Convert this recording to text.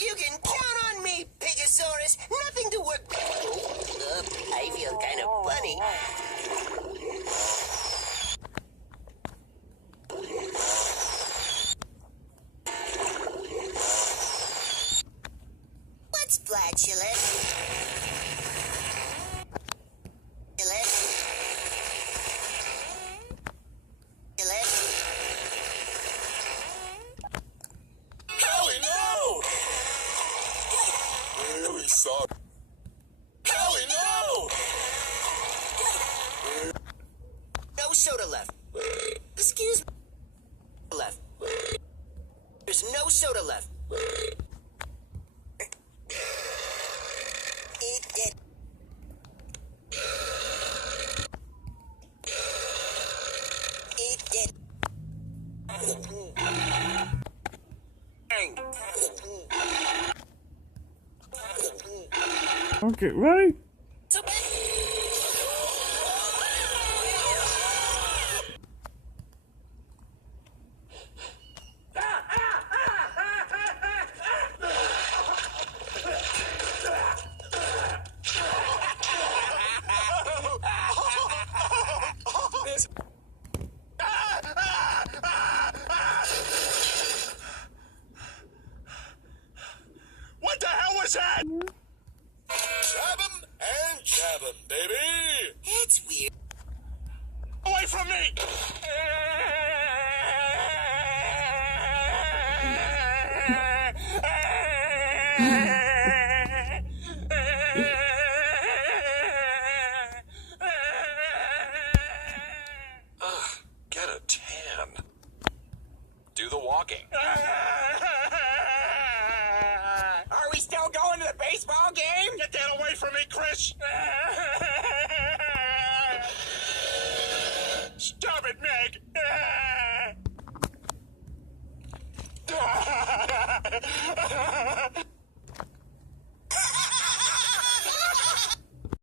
You can count on me, Pegasaurus. Nothing to work. I feel kind of funny. What's flatulent? Howie, no! Really sorry. Howie, no! No soda left. Excuse me. Left. There's no soda left. Eat it. Eat it. Okay, ready? What the hell was that? Jab 'em and jab 'em, baby! It's weird. Away from me! Get a tan. Do the walking. Are we still going to the baseball game? Get that away from me, Chris! Stop it, Meg!